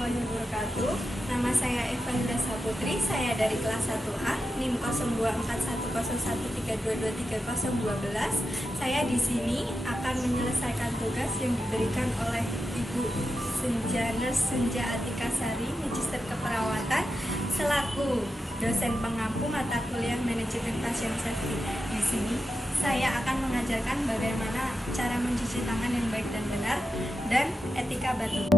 warahmatullahi wabarakatuh. Nama saya Eva Hira Saputri, saya dari kelas 1A, NIM 024113223012. Saya di sini akan menyelesaikan tugas yang diberikan oleh Ibu Senja Atika Sari, Magister Keperawatan, selaku dosen pengampu mata kuliah manajemen pasien safety. Di sini saya akan mengajarkan bagaimana cara mencuci tangan yang baik dan benar dan etika batuk.